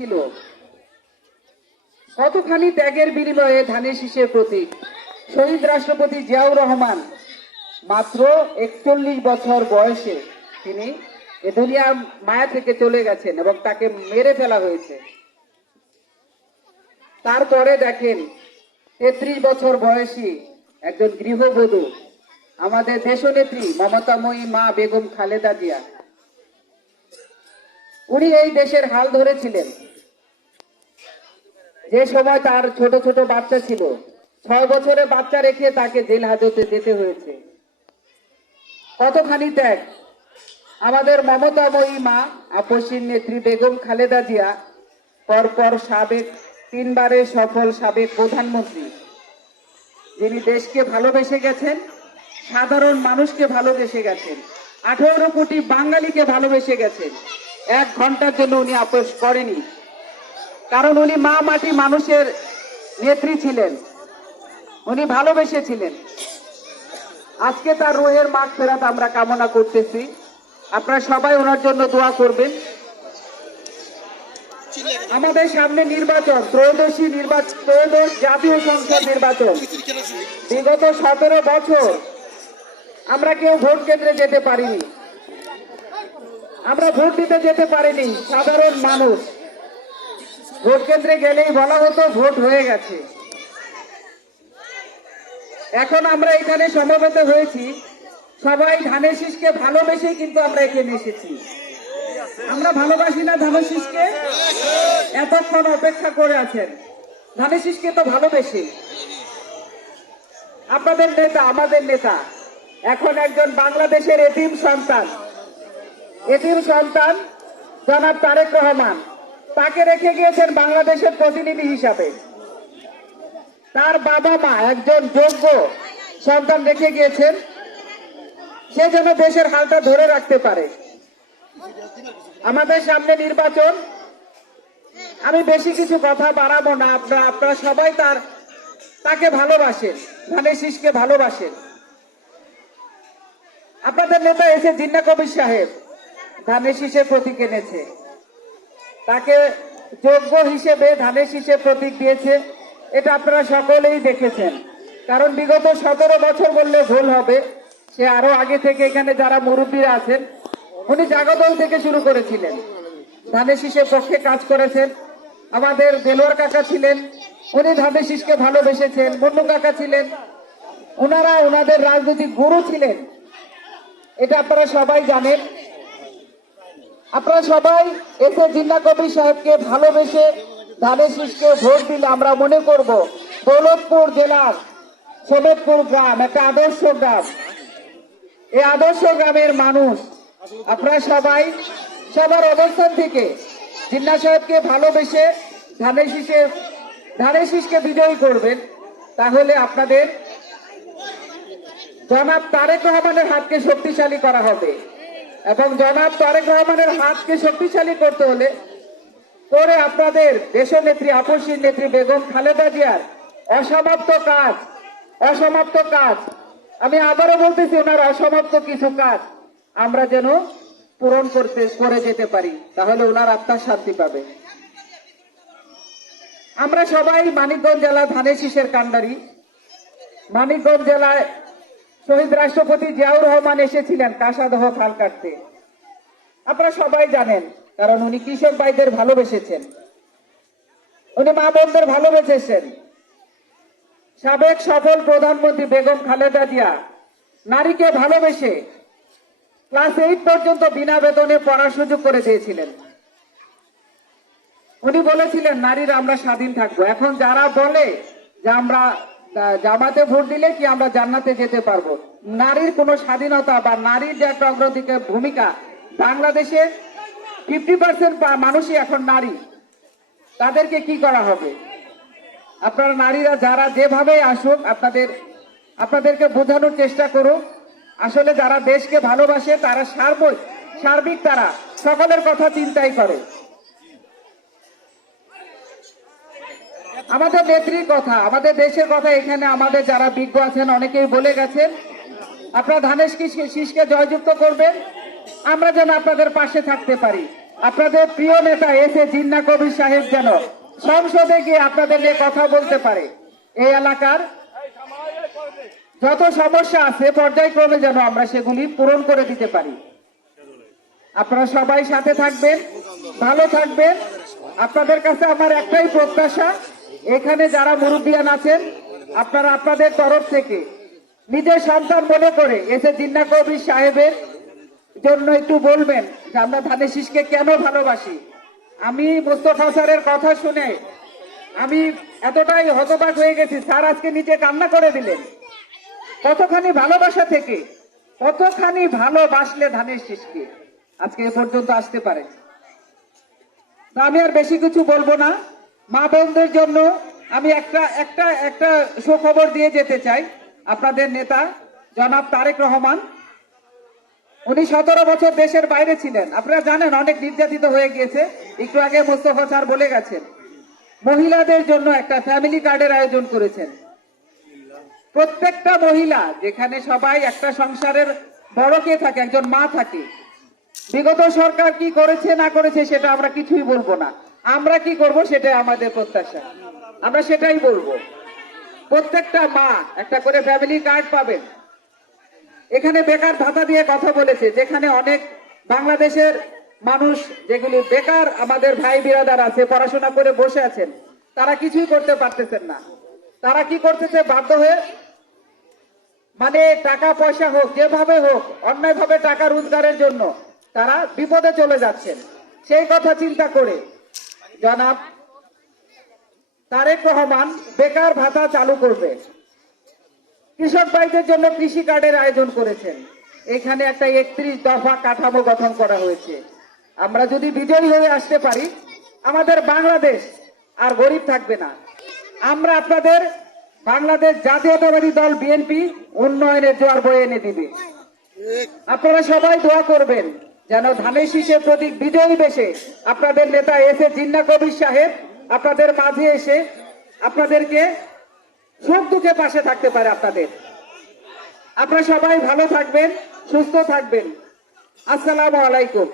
ছিল। কতখানি ত্যাগের বিনিময়ে ধানের শীষের প্রতীক? শহীদ রাষ্ট্রপতি জিয়াউর রহমান মাত্র একচল্লিশ বছর বয়সে তিনি এ দুনিয়ার মায়া থেকে চলে গেছেন এবং তাকে মেরে ফেলা হয়েছে। তারপরে দেখেন, তেত্রিশ বছর বয়সী একজন গৃহবধূ, আমাদের দেশনেত্রী মমতাময়ী মা বেগম খালেদা জিয়া। উনি এই দেশের হাল ধরেছিলেন। যে সময় তার ছোট ছোট বাচ্চা ছিল, ছয় বছরের বাচ্চা রেখে তাকে জেল হাজতে যেতে হয়েছে। কতখানি ত্যাগ? আমাদের মমতাময়ী মা, আপসীর নেত্রী বেগম খালেদা জিয়া, পরপর সাবেক তিনবারের সফল সাবেক প্রধানমন্ত্রী। যিনি দেশকে ভালোবেসে গেছেন, সাধারণ মানুষকে ভালোবেসে গেছেন, আঠারো কোটি বাঙালিকে ভালোবেসে গেছেন। এক ঘণ্টার জন্য উনি আপোষ করেনি। কারণ উনি মা মাটি মানুষের নেত্রী ছিলেন। উনি ভালোবেসেছিলেন। আজকে তার রোহের মাঠ ফেরাত আমরা কামনা করতেছি। আপনারা সবাই ওনার জন্য দোয়া করবেন। আমাদের সামনে নির্বাচন, ত্রয়োদশী নির্বাচন, ত্রয়োদশ জাতীয় সংসদ নির্বাচন। বিগত সতেরো বছর আমরা কেউ ভোট কেন্দ্রে যেতে পারিনি। আমরা ভোট দিতে যেতে পারিনি, সাধারণ মানুষ। ভোট কেন্দ্রে গেলেই বলা হতো ভোট হয়ে গেছে। এখন আমরা এখানে সমবেত হয়েছি। সবাই ধানের শীষকে ভালোবেসেই কিন্তু আমরা এখানে এসেছি। আমরা ভালোবাসি না ধানের শীষকে? এতক্ষণ অপেক্ষা করে আছেন। ধানের শীষকে তো ভালোবেসে আপনাদের নেতা, আমাদের নেতা, এখন একজন বাংলাদেশের এতিম সন্তান। এতিম সন্তান জনাব তারেক রহমান। তাকে রেখে গিয়েছেন বাংলাদেশের প্রতিনিধি হিসাবে। তার বাবা মা একজন যোগ্য সন্তান রেখে গিয়েছেন। সে যেন দেশের হালটা ধরে রাখতে পারে। আমাদের সামনে নির্বাচন। আমি বেশি কিছু কথা বাড়াবো না। আপনারা আপনারা সবাই তার তাকে ভালোবাসেন। ধানের শীষকে ভালোবাসেন। আপনাদের নেতা এসে জিন্না কবির সাহেব ধানের শীষের প্রতীক এনেছে। তাকে যোগ্য হিসেবে ধানের শীষের প্রতীক দিয়েছে। এটা আপনারা সকলেই দেখেছেন। কারণ বিগত সতেরো বছর বললে ভুল হবে। সে আরও আগে থেকে এখানে যারা মুরব্বীরা আছেন, উনি জাগদল থেকে শুরু করেছিলেন। ধানের শীষের পক্ষে কাজ করেছেন। আমাদের দেলোয়ার কাকা ছিলেন, উনি ধানের শীষকে ভালোবেসেছেন। মুন্নু কাকা ছিলেন ওনারা ওনাদের রাজনৈতিক গুরু ছিলেন। এটা আপনারা সবাই জানেন। আপনারা সবাই এসে জিন্না কবির সাহেবকে ভালোবেসে ধানের শীষকে ভোট দিলে আমরা মনে করব দৌলতপুর জেলার সৈয়দপুর গ্রাম, একটা আদর্শ গ্রাম। এই আদর্শ গ্রামের মানুষ, আপনারা সবাই সবার অবস্থান থেকে জিন্না সাহেবকে ভালোবেসে ধানের শীষে ধানের শীষকে বিজয়ী করবেন। তাহলে আপনাদের জনাব তারেক রহমানের হাতকে শক্তিশালী করা হবে। এবং জনাব তারেক রহমানের হাতকে শক্তিশালী করতে হলে করে আপনাদের দেশনেত্রী আপসীর নেত্রী বেগম খালেদা জিয়ার অসমাপ্ত কাজ অসমাপ্ত কাজ। আমি আবারও বলতেছি, ওনার অসমাপ্ত কিছু কাজ আমরা যেন পূরণ করতে, করে যেতে পারি, তাহলে ওনার আত্মার শান্তি পাবে। আমরা সবাই মানিকগঞ্জ জেলা ধানের শীষের কান্ডারি মানিকগঞ্জ জেলায় শহীদ রাষ্ট্রপতি জিয়াউর রহমান এসেছিলেন কাসাদহ খাল কাটতে। আপনারা সবাই জানেন, কারণ উনি কৃষক ভাইদের ভালোবেসেছেন। উনি মা বোনদের ভালোবেসেছেন। সাবেক সফল প্রধানমন্ত্রী বেগম খালেদা জিয়া নারীকে ভালোবেসে ক্লাস এইট পর্যন্ত বিনা বেতনে পড়ার সুযোগ করে দিয়েছিলেন। উনি বলেছিলেন, নারীরা আমরা স্বাধীন থাকব। এখন যারা বলে যে আমরা জামাতে ভোট দিলে কি আমরা জান্নাতে যেতে পারব? নারীর কোনো স্বাধীনতা বা নারীর যে একটা অগ্রদিকের ভূমিকা, বাংলাদেশে ফিফটি পার্সেন্ট মানুষই এখন নারী। তাদেরকে কি করা হবে? আপনারা নারীরা যারা যেভাবে আসুক, আপনাদের, আপনাদেরকে বোঝানোর চেষ্টা করুক। আসলে যারা দেশকে ভালোবাসে, তারা সার্বিক সার্বিক তারা। সকলের কথা চিন্তাই করে। আমাদের নেত্রীর কথা, আমাদের দেশের কথা এখানে আমাদের যারা বিজ্ঞ আছেন অনেকেই বলে গেছেন। আপনারা ধানের শীষ- শীষকে জয়যুক্ত করবেন? আমরা যেন আপনাদের পাশে থাকতে পারি। আপনাদের প্রিয় নেতা এসে জিন্না কবির সাহেব যেন সংসদে গিয়ে আপনাদের নিয়ে কথা বলতে পারে। এই এলাকার যত সমস্যা আছে, পর্যায়ক্রমে যেন আমরা সেগুলি পূরণ করে দিতে পারি। আপনারা সবাই সাথে থাকবেন, ভালো থাকবেন। আপনাদের কাছে আমার একটাই প্রত্যাশা এখানে যারা মুরব্বিয়ান আছেন, আপনারা আপনাদের তরফ থেকে নিজের সন্তান মনে করে এসে জিন্না কবির সাহেবের জন্য একটু বলবেন যে আমরা ধানের শীষকে কেন ভালোবাসি? আমি মোস্তফা স্যারের কথা শুনে আমি এতটাই হতবাক হয়ে গেছি, স্যার আজকে নিজে কান্না করে দিলেন। কতখানি ভালোবাসা থেকে, কতখানি ভালোবাসলে ধানের শীষকে আজকে এ পর্যন্ত আসতে পারে আমি আর বেশি কিছু বলব না। মা বোনদের জন্য আমি একটা একটা একটা সুখবর দিয়ে যেতে চাই। আপনাদের নেতা, জনাব তারেক রহমান, উনি সতেরো বছর দেশের বাইরে ছিলেন। আপনারা জানেন অনেক নির্যাতিত হয়ে গিয়েছে। একটু আগে মোস্তফা স্যার বলে গেছেন, মহিলাদের জন্য একটা ফ্যামিলি কার্ডের আয়োজন করেছেন। প্রত্যেকটা মহিলা, যেখানে সবাই একটা সংসারের বড় কে থাকে, একজন মা থাকে, বিগত সরকার কি করেছে না করেছে সেটা আমরা কিছুই বলব না। আমরা কি করব সেটাই আমাদের প্রত্যাশা। আমরা সেটাই বলব। প্রত্যেকটা মা একটা করে ফ্যামিলি কার্ড পাবেন। এখানে বেকার ভাতা দিয়ে কথা বলেছে, যেখানে অনেক বাংলাদেশের মানুষ যেগুলি বেকার, আমাদের ভাই বিরাদার আছে, পড়াশোনা করে বসে আছেন, তারা কিছুই করতে পারতেছেন না। তারা কি করতেছে, বাধ্য হয়ে মানে টাকা পয়সা হোক, যেভাবে হোক, অন্যায়ভাবে টাকা রোজগারের জন্য তারা বিপদে চলে যাচ্ছেন। সেই কথা চিন্তা করে জনাব তারেক রহমান বেকার ভাতা চালু করবে। কৃষক ভাইদের জন্য কৃষি কার্ডের আয়োজন করেছেন। এখানে একটা একত্রিশ দফা কাঠামো গঠন করা হয়েছে। আমরা যদি বিজয়ী হয়ে আসতে পারি, আমাদের বাংলাদেশ আর গরিব থাকবে না। আমরা আপনাদের বাংলাদেশ জাতীয়তাবাদী দল বিএনপি উন্নয়নের জোয়ার বয়ে এনে দিবে। আপনারা সবাই দোয়া করবেন। যেন ধানের শীষের প্রতীক বিজয়ী বেশে আপনাদের নেতা এসে জিন্না কবির সাহেব আপনাদের মাঝে এসে আপনাদেরকে সুখ দুঃখে পাশে থাকতে পারে আপনাদের। আপনারা সবাই ভালো থাকবেন, সুস্থ থাকবেন। আসসালামু আলাইকুম।